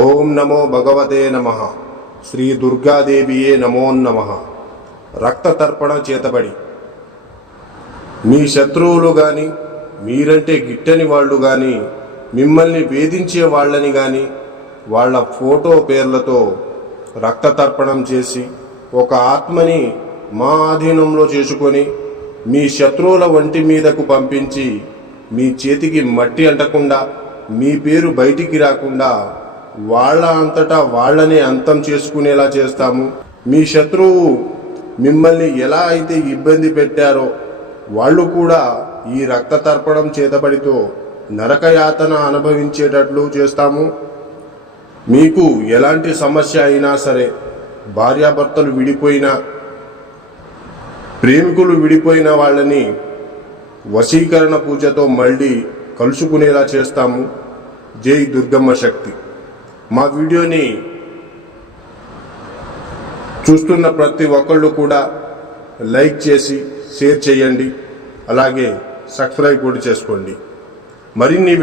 ఓం నమో భగవతే నమః. శ్రీ దుర్గాదేవియే నమో నమః. రక్త తర్పణ చేతబడి మీ శత్రువులు గాని, మీరంటే గిట్టని వాళ్ళు గాని, మిమ్మల్ని వేధించే వాళ్ళని గాని వాళ్ళ ఫోటో పేర్లతో రక్త తర్పణం చేసి ఒక ఆత్మని మా ఆధీనంలో చేసుకొని మీ శత్రువుల ఒంటి మీదకు పంపించి మీ చేతికి మట్టి అంటకుండా, మీ పేరు బయటికి రాకుండా వాళ్ళ అంతటా వాళ్ళనే అంతం చేసుకునేలా చేస్తాము. మీ శత్రువు మిమ్మల్ని ఎలా అయితే ఇబ్బంది పెట్టారో వాళ్ళు కూడా ఈ రక్త తర్పణం చేతబడితో నరకయాతన అనుభవించేటట్లు చేస్తాము. మీకు ఎలాంటి సమస్య అయినా సరే, భార్యాభర్తలు విడిపోయినా, ప్రేమికులు విడిపోయిన వాళ్ళని వశీకరణ పూజతో మళ్ళీ కలుసుకునేలా చేస్తాము. జై దుర్గమ్మ శక్తి. మా వీడియోని చూస్తున్న ప్రతి ఒక్కళ్ళు కూడా లైక్ చేసి షేర్ చేయండి. అలాగే సబ్స్క్రైబ్ కూడా చేసుకోండి. మరిన్ని